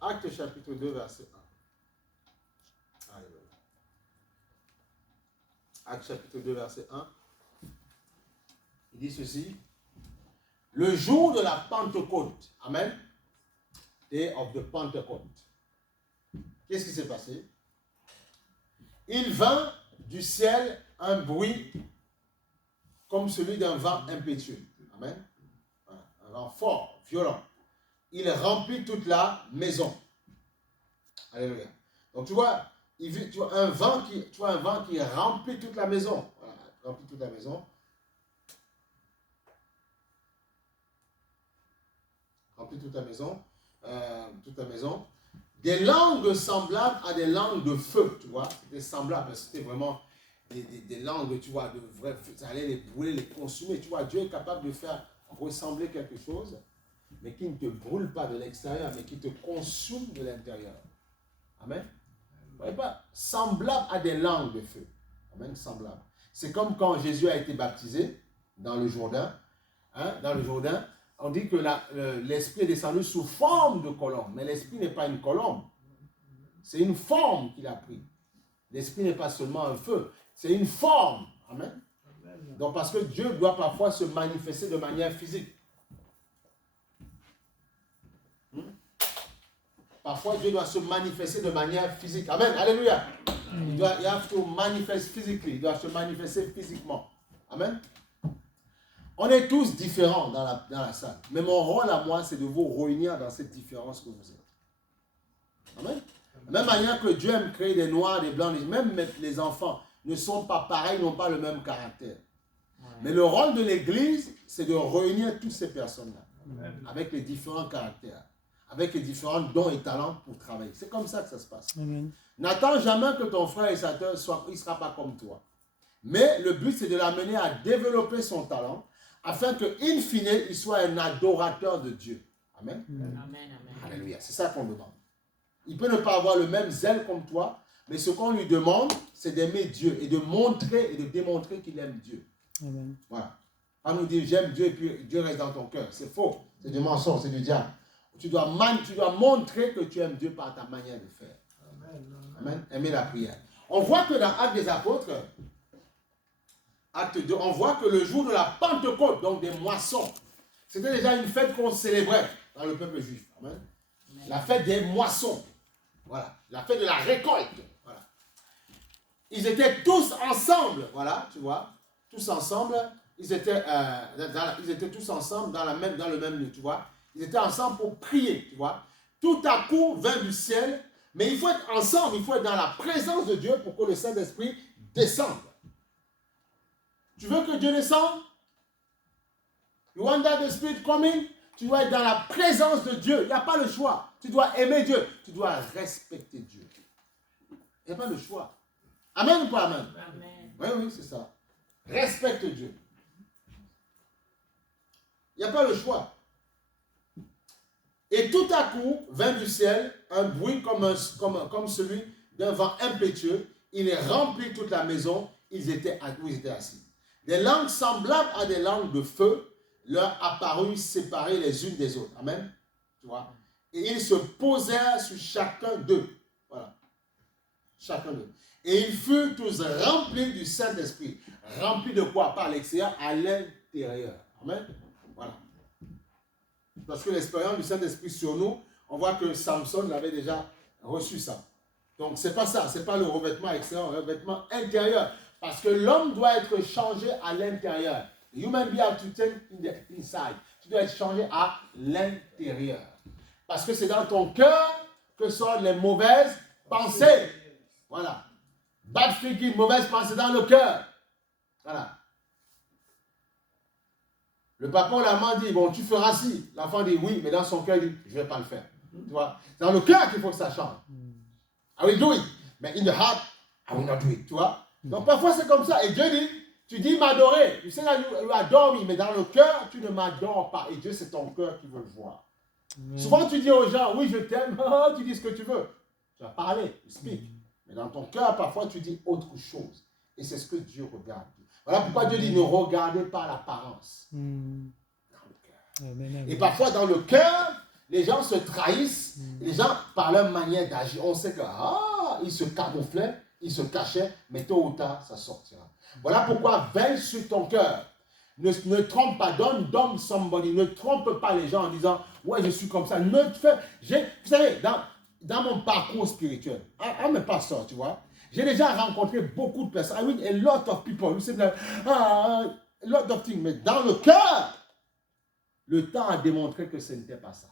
Actes chapitre 2, verset 1. Alléluia. Actes chapitre 2, verset 1. Il dit ceci. Le jour de la Pentecôte. Amen. Day of the Pentecost. Qu'est-ce qui s'est passé? Il vint du ciel un bruit comme celui d'un vent impétueux. Amen. Un vent fort, violent. Il remplit toute la maison. Alléluia. Donc tu vois un vent qui remplit toute la maison. Voilà, remplit toute la maison. Remplit toute la maison. Toute la maison. Des langues semblables à des langues de feu, tu vois. C'était semblable, c'était vraiment des langues, tu vois, de vrai feu. Ça allait les brûler, les consumer. Tu vois, Dieu est capable de faire ressembler quelque chose, mais qui ne te brûle pas de l'extérieur, mais qui te consume de l'intérieur. Amen. Vous voyez pas? Semblable à des langues de feu. Amen, semblable. C'est comme quand Jésus a été baptisé dans le Jourdain. Hein, dans le Jourdain, on dit que l'Esprit est descendu sous forme de colombe. Mais l'Esprit n'est pas une colombe. C'est une forme qu'il a pris. L'Esprit n'est pas seulement un feu. C'est une forme. Amen. Donc parce que Dieu doit parfois se manifester de manière physique. Parfois Dieu doit se manifester de manière physique. Amen. Alléluia. Il have to manifest physically. Il doit se manifester physiquement. Amen. On est tous différents dans la salle. Mais mon rôle à moi, c'est de vous réunir dans cette différence que vous êtes. Amen. De la même manière que Dieu aime créer des noirs, des blancs, même les enfants ne sont pas pareils, n'ont pas le même caractère. Mais le rôle de l'Église, c'est de réunir toutes ces personnes-là, avec les différents caractères, avec les différents dons et talents pour travailler. C'est comme ça que ça se passe. N'attends jamais que ton frère et sa sœur il ne sera pas comme toi. Mais le but, c'est de l'amener à développer son talent, afin que, in fine, il soit un adorateur de Dieu. Amen. Amen. Alléluia. C'est ça qu'on demande. Il peut ne pas avoir le même zèle comme toi, mais ce qu'on lui demande, c'est d'aimer Dieu et de montrer et de démontrer qu'il aime Dieu. Amen. Voilà. On nous dit j'aime Dieu et puis Dieu reste dans ton cœur. C'est faux. C'est du mensonge, c'est du diable. Tu dois montrer que tu aimes Dieu par ta manière de faire. Amen. Amen. Aimer la prière. On voit que dans Actes des Apôtres, Acte 2, on voit que le jour de la Pentecôte, donc des moissons, c'était déjà une fête qu'on célébrait dans le peuple juif. Amen. La fête des moissons. Voilà. La fête de la récolte. Voilà. Ils étaient tous ensemble. Voilà, tu vois. Tous ensemble. Ils étaient tous ensemble dans le même lieu, tu vois. Ils étaient ensemble pour prier, tu vois. Tout à coup vint du ciel. Mais il faut être ensemble. Il faut être dans la présence de Dieu pour que le Saint-Esprit descende. Tu veux que Dieu descende? You want that the Spirit coming? Tu dois être dans la présence de Dieu. Il n'y a pas le choix. Tu dois aimer Dieu. Tu dois respecter Dieu. Il n'y a pas le choix. Amen ou pas amen? Amen. Oui, c'est ça. Respecte Dieu. Il n'y a pas le choix. Et tout à coup, vint du ciel un bruit comme celui d'un vent impétueux. Il remplit toute la maison. Où ils étaient assis. Des langues semblables à des langues de feu leur apparurent séparées les unes des autres. Amen. Tu vois? Et ils se posèrent sur chacun d'eux. Voilà. Chacun d'eux. Et ils furent tous remplis du Saint-Esprit. Remplis de quoi? Par l'extérieur à l'intérieur. Amen. Voilà. Parce que l'expérience du Saint-Esprit sur nous, on voit que Samson l'avait déjà reçu ça. Donc c'est pas ça. C'est pas le revêtement extérieur, le revêtement intérieur. Parce que l'homme doit être changé à l'intérieur. The human being have to change inside. Tu dois être changé à l'intérieur. Parce que c'est dans ton cœur que sortent les mauvaises pensées. Voilà. Bad thinking, mauvaise pensée dans le cœur. Voilà. Le papa ou la maman dit, bon, tu feras ci. L'enfant dit oui, mais dans son cœur, il dit, je ne vais pas le faire. Tu vois? C'est dans le cœur qu'il faut que ça change. I will do it. Mais in the heart, I will not do it. Tu vois? Donc parfois c'est comme ça. Et Dieu dit, tu dis m'adorer. Tu sais là, tu adores, mais dans le cœur, tu ne m'adores pas. Et Dieu, c'est ton cœur qui veut le voir. Souvent tu dis aux gens, oui je t'aime, tu dis ce que tu veux. Tu vas parler, tu speak. Mais dans ton cœur, parfois tu dis autre chose. Et c'est ce que Dieu regarde. Voilà pourquoi Dieu dit, ne regardez pas l'apparence. Dans le cœur. Et parfois dans le cœur, les gens se trahissent, les gens, par leur manière d'agir, on sait que, ils se camouflaient, ils se cachaient, mais tôt ou tard, ça sortira. Voilà pourquoi veille sur ton cœur. Ne trompe pas, don't somebody. Ne trompe pas les gens en disant, ouais, je suis comme ça. Vous savez, dans mon parcours spirituel, I'm a pastor, tu vois, j'ai déjà rencontré beaucoup de personnes. I mean, a lot of people. A lot of things. Mais dans le cœur, le temps a démontré que ce n'était pas ça.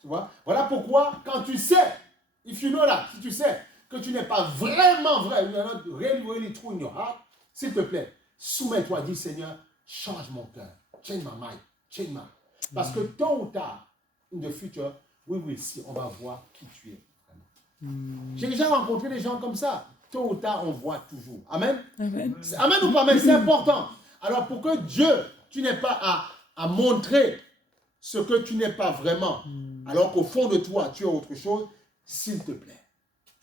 Tu vois? Voilà pourquoi, quand tu sais, if you know that, si tu sais que tu n'es pas vraiment vrai, you are not really true in your heart, s'il te plaît, soumets-toi, dis Seigneur, change mon cœur, change my mind, change my. Parce que tôt ou tard, in the future, we will see, on va voir qui tu es. J'ai déjà rencontré des gens comme ça. Tôt ou tard, on voit toujours. Amen. Amen. Amen ou pas, mais c'est important. Alors pour que Dieu, tu n'aies pas à montrer ce que tu n'es pas vraiment, alors qu'au fond de toi, tu as autre chose, s'il te plaît,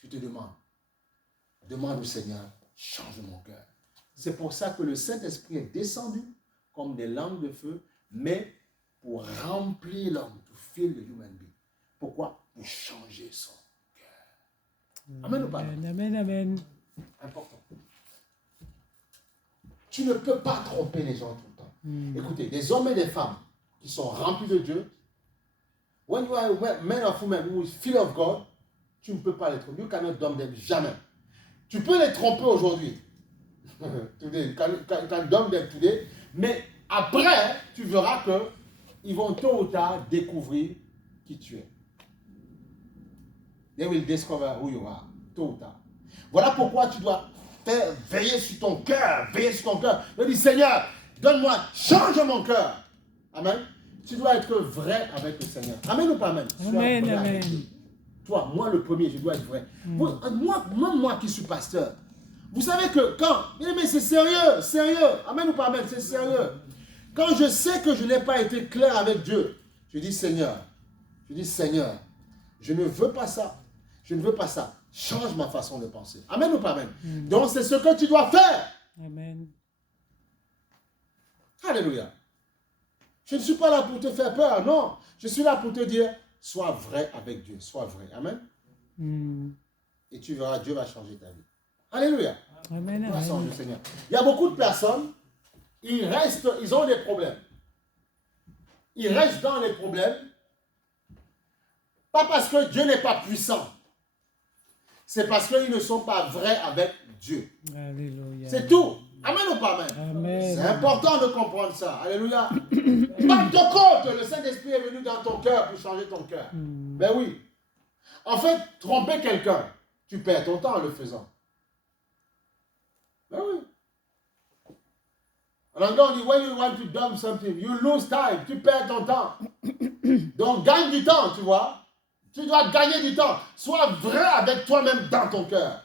je te demande au Seigneur, change mon cœur. C'est pour ça que le Saint-Esprit est descendu comme des langues de feu, mais pour remplir l'homme, to fill the human being. Pourquoi? Pour changer son cœur. Amen ou pas? Amen, amen. Important. Tu ne peux pas tromper les gens tout le temps. Écoutez, des hommes et des femmes qui sont remplis de Dieu, when you are a man or woman who is full of God, tu ne peux pas les tromper. You cannot dump them, jamais. Tu peux les tromper aujourd'hui. Today, you can dump them today. Mais après, tu verras qu'ils vont tôt ou tard découvrir qui tu es. They will discover who you are, tôt ou tard. Voilà pourquoi tu dois veiller sur ton cœur, veiller sur ton cœur. Je dis, Seigneur, donne-moi, change mon cœur. Amen. Tu dois être vrai avec le Seigneur. Amen ou pas amen? Amen, amen. Toi, moi le premier, je dois être vrai. Moi qui suis pasteur, vous savez que quand, mais c'est sérieux, sérieux. Amen ou pas amen? C'est sérieux. Quand je sais que je n'ai pas été clair avec Dieu, je dis, Seigneur, je ne veux pas ça. Je ne veux pas ça. Change ma façon de penser. Amen ou pas amen? Donc c'est ce que tu dois faire. Amen. Alléluia. Je ne suis pas là pour te faire peur, non. Je suis là pour te dire, sois vrai avec Dieu, sois vrai. Amen. Et tu verras, Dieu va changer ta vie. Alléluia. Amen, amen. Seigneur. Il y a beaucoup de personnes, ils ont des problèmes. Ils restent dans les problèmes, pas parce que Dieu n'est pas puissant. C'est parce qu'ils ne sont pas vrais avec Dieu. Alléluia. C'est tout. Amen ou pas amen? Amen. C'est important de comprendre ça. Alléluia. Pentecôte, le Saint-Esprit est venu dans ton cœur pour changer ton cœur. Ben oui. En fait, tromper quelqu'un, tu perds ton temps en le faisant. Ben oui. En anglais, on dit, when you want to dump something, you lose time. Tu perds ton temps. Donc, gagne du temps, tu vois. Tu dois gagner du temps. Sois vrai avec toi-même dans ton cœur.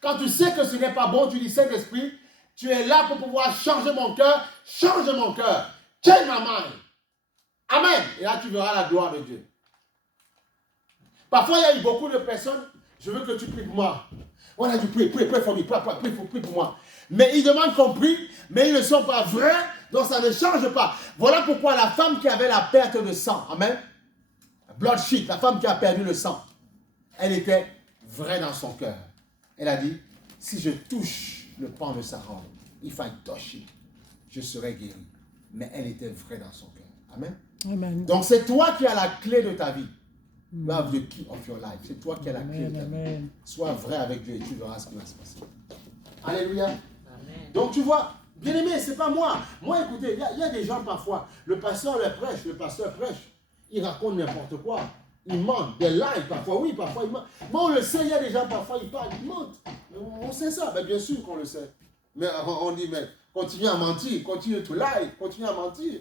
Quand tu sais que ce n'est pas bon, tu dis, Saint-Esprit, tu es là pour pouvoir changer mon cœur. Change mon cœur. Change my mind. Amen. Et là, tu verras la gloire de Dieu. Parfois, il y a eu beaucoup de personnes, je veux que tu pries pour moi. Voilà, tu prie for me, prie pour moi. Mais ils demandent qu'on prie, mais ils ne sont pas vrais, donc ça ne change pas. Voilà pourquoi la femme qui avait la perte de sang, amen, bloodshed, la femme qui a perdu le sang, elle était vraie dans son cœur. Elle a dit, si je touche le pan de sa robe, if I touch it, je serai guéri. Mais elle était vraie dans son cœur. Amen. Amen. Donc c'est toi qui as la clé de ta vie. You have the key of your life. C'est toi qui as la clé de ta vie. Sois vrai avec Dieu et tu verras ce qui va se passer. Alléluia. Amen. Donc tu vois, bien aimé, c'est pas moi. Moi, écoutez, il y a des gens parfois, le pasteur prêche, il raconte n'importe quoi. Il ment, des lies parfois, oui, parfois il ment. Mais on le sait, il y a des gens parfois, ils parlent, ils mentent. On sait ça, mais bien sûr qu'on le sait. Mais on dit, mais continue à mentir, continue to lie, continue à mentir.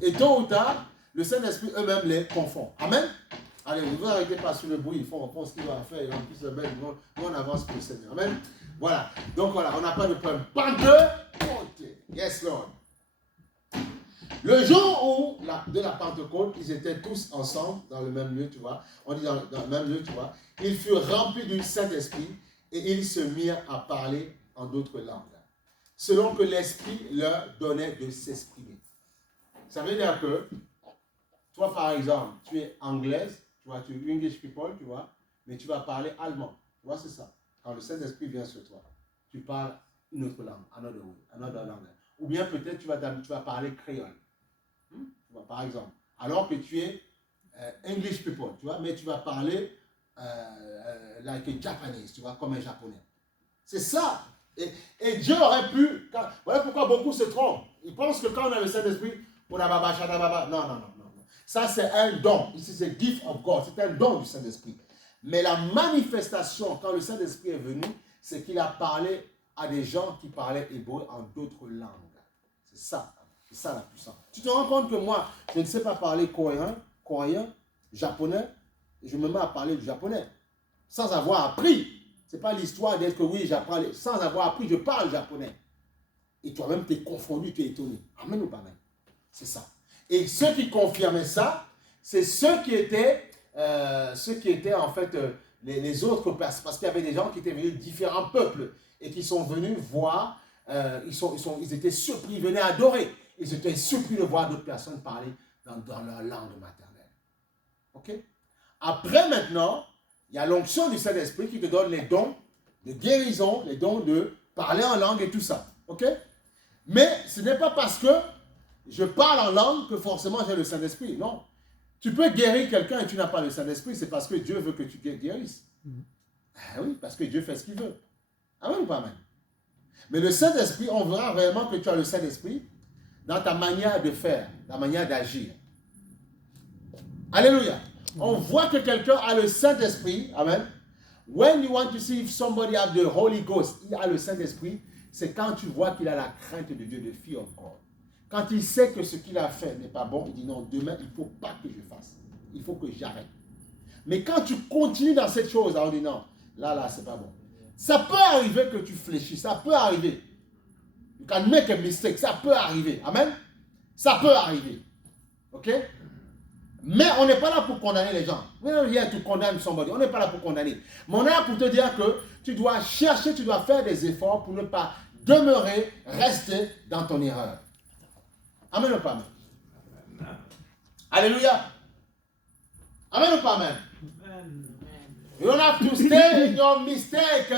Et tôt ou tard, le Saint-Esprit eux-mêmes les confond. Amen. Allez, ne vous arrêtez pas sur le bruit, ils font ce qu'ils doivent faire, ils remplissent le bel, nous on avance pour le Seigneur. Amen. Voilà. Donc voilà, on n'a pas de problème. Pentecôte. Yes, Lord. Le jour de la Pentecôte, ils étaient tous ensemble dans le même lieu, tu vois. On dit dans le même lieu, tu vois. Ils furent remplis du Saint-Esprit et ils se mirent à parler en d'autres langues, selon que l'Esprit leur donnait de s'exprimer. Ça veut dire que Toi, par exemple, tu es anglaise, tu vois, tu es English people, tu vois, mais tu vas parler allemand. Tu vois, c'est ça. Quand le Saint-Esprit vient sur toi, tu parles une autre langue, another langue. Ou bien peut-être tu vas parler créole. Tu vois, par exemple. Alors que tu es English people, tu vois, mais tu vas parler like a Japanese, tu vois, comme un japonais. C'est ça. Et Dieu aurait pu. Voilà pourquoi beaucoup se trompent. Ils pensent que quand on a le Saint-Esprit, on a baba, shada, baba. Non, non, non, non. Ça, c'est un don. Ici, c'est gift of God. C'est un don du Saint-Esprit. Mais la manifestation, quand le Saint-Esprit est venu, c'est qu'il a parlé à des gens qui parlaient hébreu en d'autres langues. C'est ça. C'est ça la puissance. Tu te rends compte que moi, je ne sais pas parler coréen, japonais, et je me mets à parler du japonais sans avoir appris. Ce n'est pas l'histoire d'être que oui, j'apprends, sans avoir appris, je parle japonais. Et toi-même, tu es confondu, tu es étonné. Amen ou pas amen? C'est ça. Et ceux qui confirmaient ça, c'est ceux qui étaient en fait les autres places. Parce qu'il y avait des gens qui étaient venus de différents peuples et qui sont venus voir, ils étaient surpris, ils venaient adorer. Ils étaient surpris de voir d'autres personnes parler dans leur langue maternelle. Ok? Après maintenant, il y a l'onction du Saint-Esprit qui te donne les dons de guérison, les dons de parler en langue et tout ça. Ok? Mais ce n'est pas parce que je parle en langue que forcément j'ai le Saint-Esprit. Non. Tu peux guérir quelqu'un et tu n'as pas le Saint-Esprit, c'est parce que Dieu veut que tu guérisses. Ah oui, parce que Dieu fait ce qu'il veut. Amen ou pas amen? Mais le Saint-Esprit, on verra réellement que tu as le Saint-Esprit dans ta manière de faire, ta manière d'agir. Alléluia. On voit que quelqu'un a le Saint-Esprit. Amen. When you want to see if somebody has the Holy Ghost, il a le Saint-Esprit, c'est quand tu vois qu'il a la crainte de Dieu, de fear of God. Quand il sait que ce qu'il a fait n'est pas bon, il dit non, demain, il ne faut pas que je fasse. Il faut que j'arrête. Mais quand tu continues dans cette chose, on dit non, là, c'est pas bon. Ça peut arriver que tu fléchisses, ça peut arriver. You can make a mistake, ça peut arriver. Amen. Ça peut arriver. Ok? Mais on n'est pas là pour condamner les gens. We are here to condemn somebody. On n'est pas là pour condamner. Mais on est là pour te dire que tu dois chercher, tu dois faire des efforts pour ne pas demeurer, rester dans ton erreur. Amen ou pas amen? Alléluia. Amen ou pas amen? You don't have to stay in your mistake.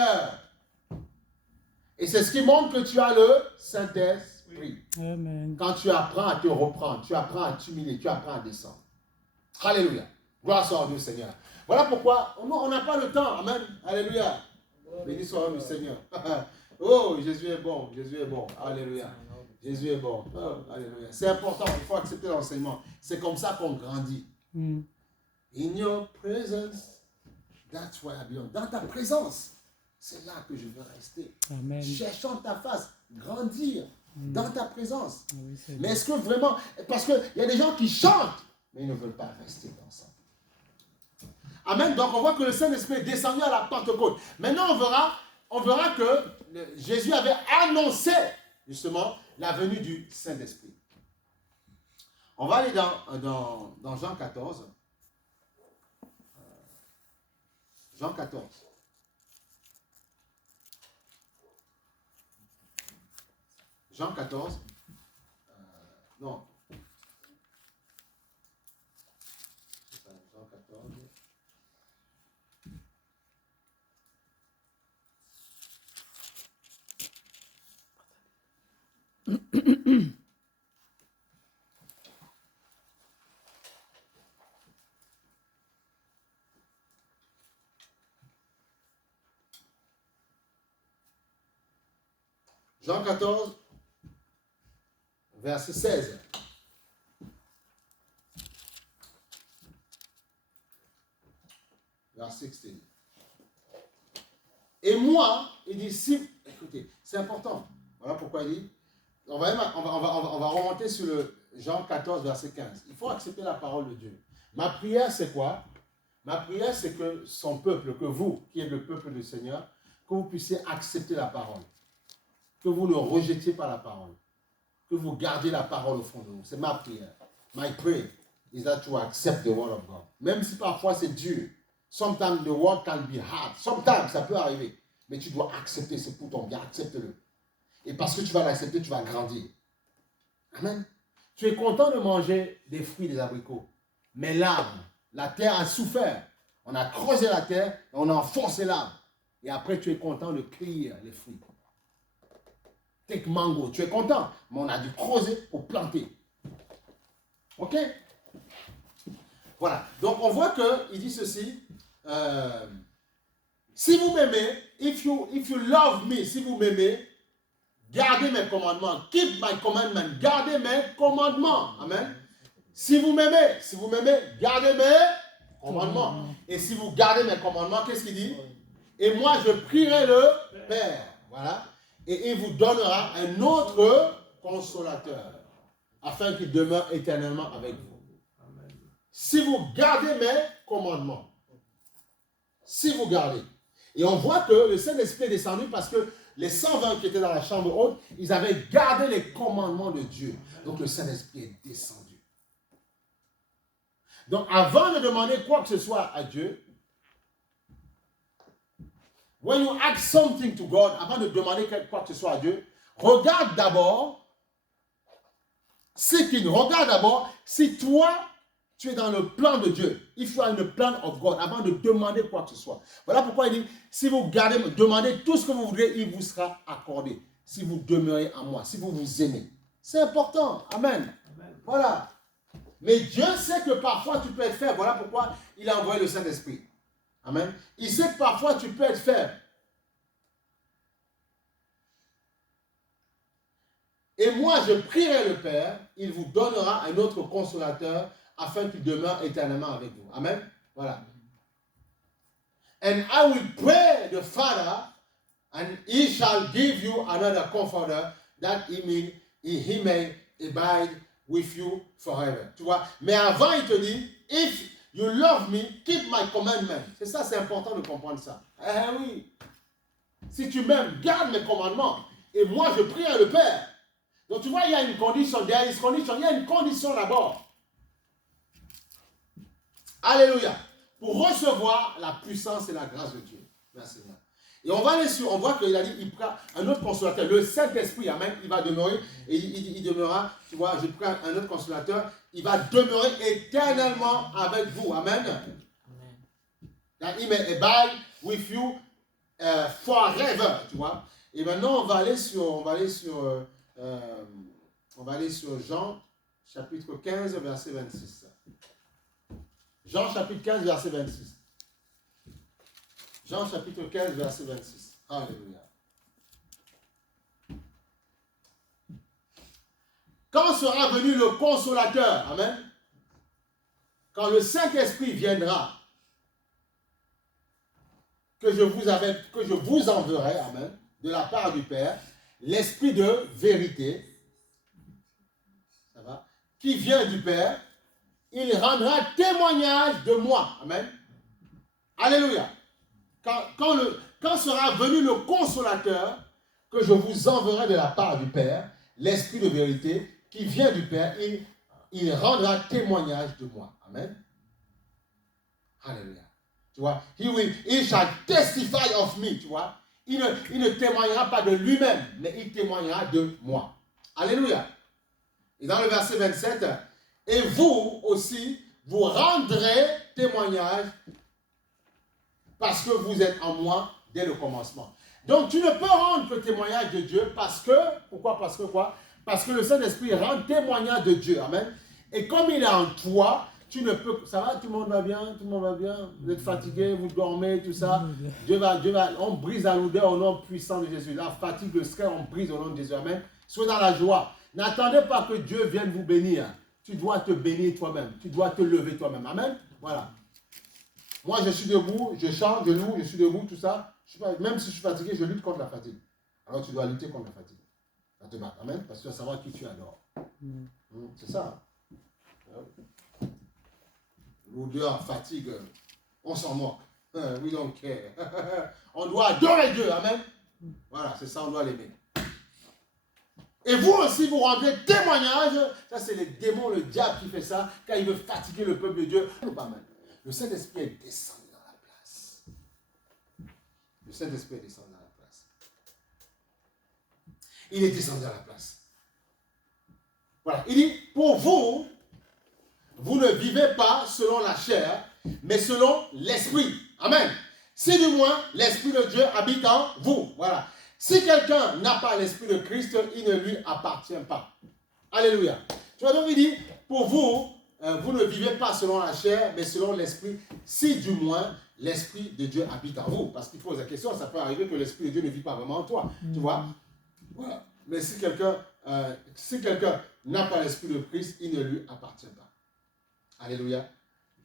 Et c'est ce qui montre que tu as le Saint-Esprit. Amen. Quand tu apprends à te reprendre, tu apprends à t'humilier, tu apprends à descendre. Alléluia. Gloire soit à Dieu, Seigneur. Voilà pourquoi on n'a pas le temps. Amen. Alléluia. Béni soit le Seigneur. Oh, Jésus est bon. Jésus est bon. Alléluia. Jésus est bon. Oh, alléluia. C'est important. Il faut accepter l'enseignement. C'est comme ça qu'on grandit. In your presence, that's where I belong. Dans ta présence, c'est là que je veux rester. Amen. Cherchant ta face, grandir dans ta présence. Oui, mais est-ce que vraiment... Parce qu'il y a des gens qui chantent, mais ils ne veulent pas rester dans ça. Amen. Donc on voit que le Saint-Esprit est descendu à la Pentecôte. Maintenant on verra que Jésus avait annoncé justement la venue du Saint-Esprit. On va aller dans Jean 14. Jean 14. Jean 14. Non. Jean 14. Jean 14, verset 16. Verset 16. Et moi, il dit, si, écoutez, c'est important. Voilà pourquoi il dit, on va remonter sur le Jean 14, verset 15. Il faut accepter la parole de Dieu. Ma prière, c'est quoi? Ma prière, c'est que son peuple, que vous, qui êtes le peuple du Seigneur, que vous puissiez accepter la parole. Que vous ne rejetiez pas la parole. Que vous gardiez la parole au fond de vous. C'est ma prière. My prayer is that you accept the word of God. Même si parfois c'est dur. Sometimes the word can be hard. Sometimes ça peut arriver. Mais tu dois accepter, c'est pour ton bien. Accepte-le. Et parce que tu vas l'accepter, tu vas grandir. Amen. Tu es content de manger des fruits, des abricots. mais l'arbre, la terre a souffert. On a creusé la terre et on a enfoncé l'arbre. Et après, tu es content de cueillir les fruits. Take mango, tu es content, mais on a dû creuser pour planter. Ok? Voilà. Donc, on voit qu'il dit ceci. Si vous m'aimez, if you love me, si vous m'aimez, gardez mes commandements. Keep my commandments. Gardez mes commandements. Amen. Si vous m'aimez, gardez mes commandements. Et si vous gardez mes commandements, qu'est-ce qu'il dit? Et moi, je prierai le Père. Voilà. Et il vous donnera un autre consolateur, afin qu'il demeure éternellement avec vous. Si vous gardez mes commandements. Si vous gardez. Et on voit que le Saint-Esprit est descendu parce que les 120 qui étaient dans la chambre haute, ils avaient gardé les commandements de Dieu. Donc le Saint-Esprit est descendu. Donc avant de demander quoi que ce soit à Dieu, when you ask something to God, avant de demander quoi que ce soit à Dieu, regarde d'abord si toi, tu es dans le plan de Dieu. If you are in the plan of God, avant de demander quoi que ce soit. Voilà pourquoi il dit, si vous demandez tout ce que vous voudrez, il vous sera accordé. Si vous demeurez en moi, si vous vous aimez. C'est important. Amen. Voilà. Mais Dieu sait que parfois tu peux être faible. Voilà pourquoi il a envoyé le Saint-Esprit. Amen. Il sait que parfois tu peux être faible. Et moi, je prierai le Père, il vous donnera un autre consolateur afin qu'il demeure éternellement avec vous. Amen. Voilà. And I will pray the Father, and he shall give you another comforter, that he may abide with you forever. Tu vois? Mais avant, il te dit, if you love me, keep my commandments. C'est ça, c'est important de comprendre ça. Eh oui. Si tu m'aimes, garde mes commandements. Et moi, je prie à le Père. Donc tu vois, il y a une condition, il y a une condition d'abord. Alléluia. Pour recevoir la puissance et la grâce de Dieu. Merci Seigneur. Et on voit qu'il a dit, il prend un autre consolateur, le Saint-Esprit, amen, il va demeurer, et il demeurera, tu vois, je prends un autre consolateur, il va demeurer éternellement avec vous, amen. That he may abide with you forever, tu vois. Et maintenant, on va aller sur Jean, chapitre 15, verset 26. Jean, chapitre 15, verset 26. Jean, chapitre 15, verset 26. Alléluia. Quand sera venu le consolateur, amen, quand le Saint-Esprit viendra, que je vous enverrai, amen, de la part du Père, l'Esprit de vérité, ça va, qui vient du Père, il rendra témoignage de moi. Amen. Alléluia. Quand sera venu le consolateur, que je vous enverrai de la part du Père, l'Esprit de vérité, qui vient du Père, il rendra témoignage de moi. Amen. Alléluia. Tu vois, he shall testify of me, tu vois. Il ne témoignera pas de lui-même, mais il témoignera de moi. Alléluia. Et dans le verset 27, et vous aussi, vous rendrez témoignage parce que vous êtes en moi dès le commencement. Donc tu ne peux rendre le témoignage de Dieu parce que, pourquoi? Parce que quoi? Parce que le Saint-Esprit rend témoignage de Dieu. Amen. Et comme il est en toi, tu ne peux, ça va, tout le monde va bien, vous êtes fatigué, vous dormez, tout ça. Dieu va, on brise la lourdeur au nom puissant de Jésus. La fatigue, le stress, on brise au nom de Jésus. Amen. Soyez dans la joie. N'attendez pas que Dieu vienne vous bénir. Tu dois te bénir toi-même. Tu dois te lever toi-même. Amen. Voilà. Moi, je suis debout, je chante, je loue, je suis debout, tout ça. Même si je suis fatigué, je lutte contre la fatigue. Alors tu dois lutter contre la fatigue. Ça te bat. Amen. Parce que tu vas savoir qui tu adores. C'est ça. L'odeur, fatigue, on s'en moque. We don't care. On doit adorer Dieu. Amen. Voilà, c'est ça, on doit l'aimer. Et vous aussi, vous rendez témoignage. Ça, c'est les démons, le diable qui fait ça, quand il veut fatiguer le peuple de Dieu. Pas mal. Le Saint-Esprit est descendu dans la place. Le Saint-Esprit est descendu dans la place. Il est descendu dans la place. Voilà. Il dit, pour vous, vous ne vivez pas selon la chair, mais selon l'esprit. Amen. Si du moins l'esprit de Dieu habite en vous. Voilà. Si quelqu'un n'a pas l'esprit de Christ, il ne lui appartient pas. Alléluia. Tu vois donc il dit, pour vous, vous ne vivez pas selon la chair, mais selon l'esprit, si du moins l'esprit de Dieu habite en vous. Parce qu'il pose la question, ça peut arriver que l'esprit de Dieu ne vit pas vraiment en toi. Tu vois. Voilà. Mais si quelqu'un n'a pas l'esprit de Christ, il ne lui appartient pas. Alléluia.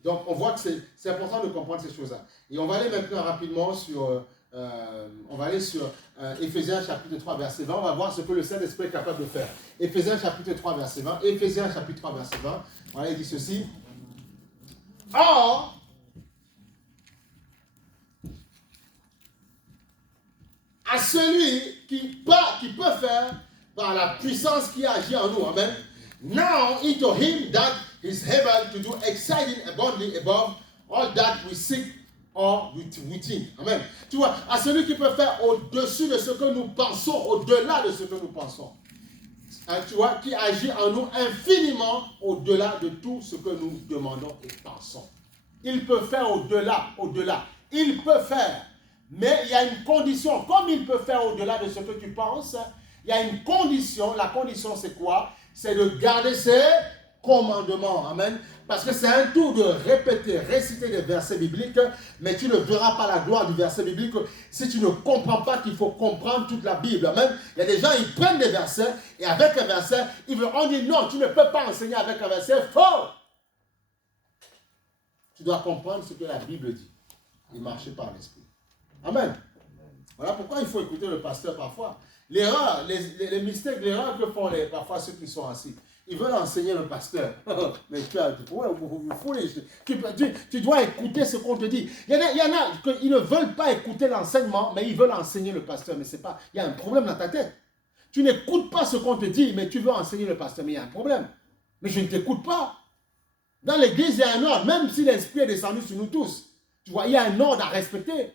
Donc, on voit que c'est important de comprendre ces choses-là. Et on va aller maintenant rapidement sur Éphésiens chapitre 3, verset 20. On va voir ce que le Saint-Esprit est capable de faire. Éphésiens chapitre 3, verset 20. Éphésiens chapitre 3, verset 20. Voilà, il dit ceci. Or, à celui qui peut faire par la puissance qui agit en nous. Amen. Now into him that is able to do exceeding abundantly above all that we seek or we think. Amen. Tu vois, à celui qui peut faire au-dessus de ce que nous pensons, au-delà de ce que nous pensons. Tu vois, qui agit en nous infiniment au-delà de tout ce que nous demandons et pensons. Il peut faire au-delà. Il peut faire. Mais il y a une condition. Comme il peut faire au-delà de ce que tu penses, il y a une condition. La condition, c'est quoi? C'est de garder ses commandements. Amen. Parce que c'est un tour de répéter, réciter des versets bibliques, mais tu ne verras pas la gloire du verset biblique si tu ne comprends pas qu'il faut comprendre toute la Bible. Amen. Il y a des gens, ils prennent des versets, et avec un verset, on dit non, tu ne peux pas enseigner avec un verset. Faux! Tu dois comprendre ce que la Bible dit et marcher par l'esprit. Amen. Voilà pourquoi il faut écouter le pasteur parfois. L'erreur, les mystères, l'erreur que font parfois ceux qui sont assis. Ils veulent enseigner le pasteur. Mais tu dois écouter ce qu'on te dit. Il y en a qui ne veulent pas écouter l'enseignement, mais ils veulent enseigner le pasteur. Mais c'est pas, il y a un problème dans ta tête. Tu n'écoutes pas ce qu'on te dit, mais tu veux enseigner le pasteur. Mais il y a un problème. Mais je ne t'écoute pas. Dans l'église, il y a un ordre, même si l'esprit est descendu sur nous tous. Tu vois, il y a un ordre à respecter.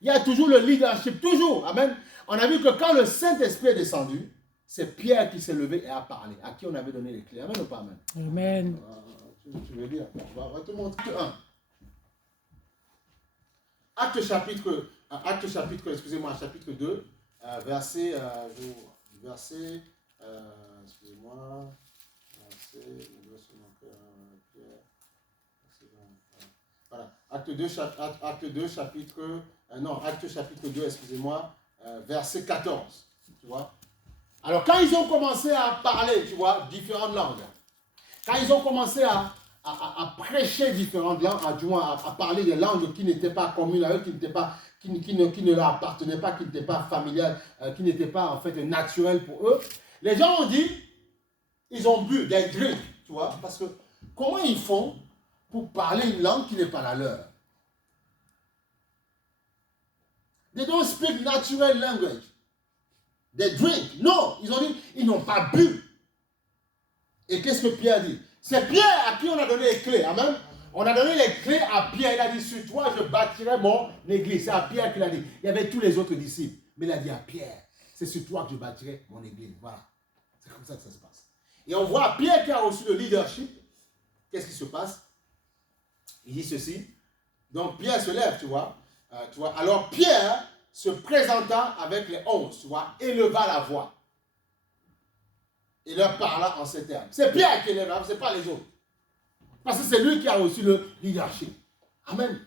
Il y a toujours le leadership, toujours. Amen. On a vu que quand le Saint-Esprit est descendu, c'est Pierre qui s'est levé et a parlé, à qui on avait donné les clés. Amen ou pas, amen? Amen. Tu veux dire? On va te montrer un. Acte chapitre 2, verset, excusez-moi, voilà, Acte chapitre 2, excusez-moi, verset 14, tu vois. Alors, quand ils ont commencé à parler, tu vois, différentes langues, quand ils ont commencé à prêcher différentes langues, à parler des langues qui n'étaient pas communes à eux, qui ne leur appartenaient pas, qui n'étaient pas familiales, qui n'étaient pas en fait naturelles pour eux, les gens ont dit, ils ont bu des drinks, tu vois, parce que comment ils font pour parler une langue qui n'est pas la leur? They don't speak natural language. They drink. Non, ils ont dit, ils n'ont pas bu. Et qu'est-ce que Pierre dit? C'est Pierre à qui on a donné les clés. Amen. On a donné les clés à Pierre. Il a dit, sur toi, je bâtirai mon église. C'est à Pierre qu'il a dit. Il y avait tous les autres disciples. Mais il a dit à Pierre, c'est sur toi que je bâtirai mon église. Voilà. C'est comme ça que ça se passe. Et on voit Pierre qui a reçu le leadership. Qu'est-ce qui se passe? Il dit ceci. Donc Pierre se lève, tu vois. Alors Pierre se présenta avec les 11, tu vois, éleva la voix. Et leur parla en ces termes. C'est Pierre qui élève, ce n'est pas les autres. Parce que c'est lui qui a reçu le leadership. Amen.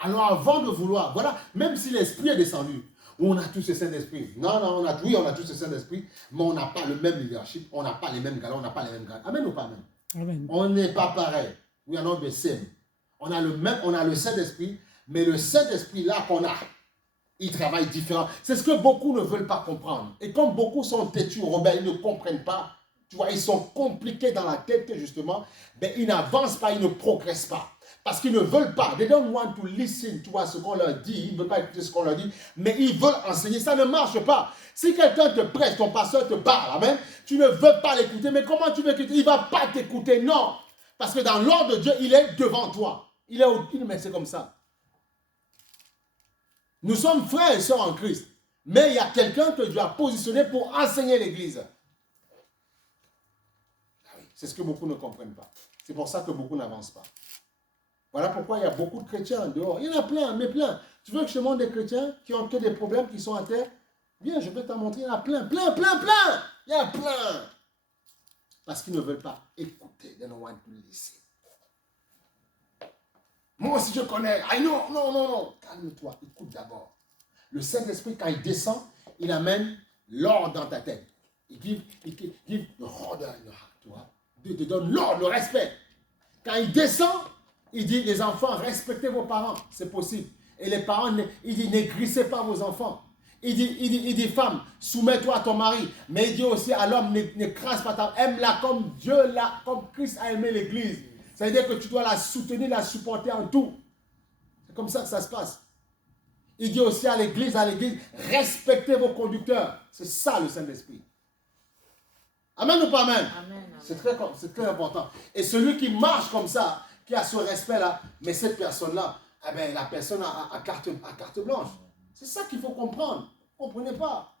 Alors avant de vouloir, voilà, même si l'Esprit est descendu, on a tous le Saint-Esprit. Non, on a tous le Saint-Esprit, mais on n'a pas le même leadership, on n'a pas les mêmes galons, on n'a pas les mêmes grades. Amen ou pas amen? Amen. On n'est pas pareil. We are not the same. On a le Saint-Esprit, mais le Saint-Esprit là qu'on a, il travaille différent. C'est ce que beaucoup ne veulent pas comprendre. Et comme beaucoup sont têtus, rebelles, ils ne comprennent pas. Tu vois, ils sont compliqués dans la tête justement, ben, ils n'avancent pas, ils ne progressent pas. Parce qu'ils ne veulent pas. They don't want to listen, tu vois, ce qu'on leur dit. Ils ne veulent pas écouter ce qu'on leur dit, mais ils veulent enseigner. Ça ne marche pas. Si quelqu'un te prêche, ton pasteur te parle, amen, tu ne veux pas l'écouter, mais comment tu veux écouter? Il ne va pas t'écouter, non. Parce que dans l'ordre de Dieu, il est devant toi. Il est au-dessus, mais c'est comme ça. Nous sommes frères et sœurs en Christ. Mais il y a quelqu'un que Dieu a positionné pour enseigner l'Église. C'est ce que beaucoup ne comprennent pas. C'est pour ça que beaucoup n'avancent pas. Voilà pourquoi il y a beaucoup de chrétiens dehors. Il y en a plein, mais plein. Tu veux que je te montre des chrétiens qui ont que des problèmes, qui sont à terre? Bien, je vais t'en montrer. Il y en a plein, plein, plein, plein. Il y en a plein. Parce qu'ils ne veulent pas écouter. They don't want to listen. Moi aussi je connais. Ah non, non, non, non. Calme-toi, écoute d'abord. Le Saint-Esprit, quand il descend, il amène l'ordre dans ta tête. Il give the order in your heart, tu vois. Il te donne l'ordre, le respect. Quand il descend, il dit, les enfants, respectez vos parents, c'est possible. Et les parents, il dit, négrissez pas vos enfants. Il dit, femme, soumets-toi à ton mari. Mais il dit aussi à l'homme, n'écrase pas ta femme. Aime-la comme Dieu l'a, comme Christ a aimé l'Église. Ça veut dire que tu dois la soutenir, la supporter en tout. C'est comme ça que ça se passe. Il dit aussi à l'Église, respectez vos conducteurs. C'est ça le Saint-Esprit. Amen ou pas amen? Amen. C'est très important. Et celui qui marche comme ça, qui a ce respect-là, mais cette personne-là, eh bien, la personne a carte blanche. C'est ça qu'il faut comprendre. Vous ne comprenez pas.